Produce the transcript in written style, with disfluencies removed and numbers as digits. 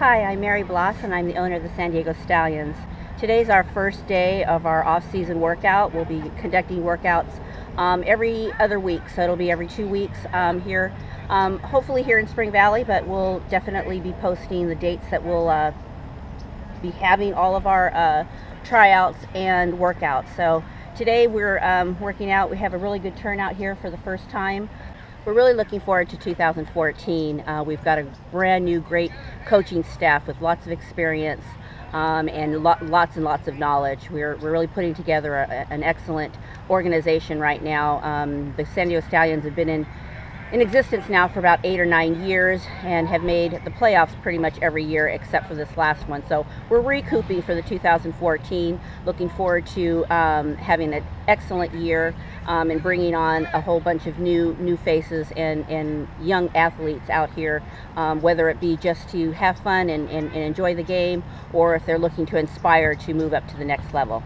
Hi, I'm Mary Bloss and I'm the owner of the San Diego Stallions. Today's our first day of our off-season workout. We'll be conducting workouts every other week, so it'll be every 2 weeks here, hopefully here in Spring Valley, but we'll definitely be posting the dates that we'll be having all of our tryouts and workouts. So today we're working out. We have a really good turnout here for the first time. We're really looking forward to 2014. We've got a brand new great coaching staff with lots of experience and lots and lots of knowledge. We're really putting together an excellent organization right now. The San Diego Stallions have been in existence now for about 8 or 9 years and have made the playoffs pretty much every year except for this last one. So we're recouping for the 2014, looking forward to having an excellent year and bringing on a whole bunch of new faces and young athletes out here, whether it be just to have fun and enjoy the game, or if they're looking to inspire to move up to the next level.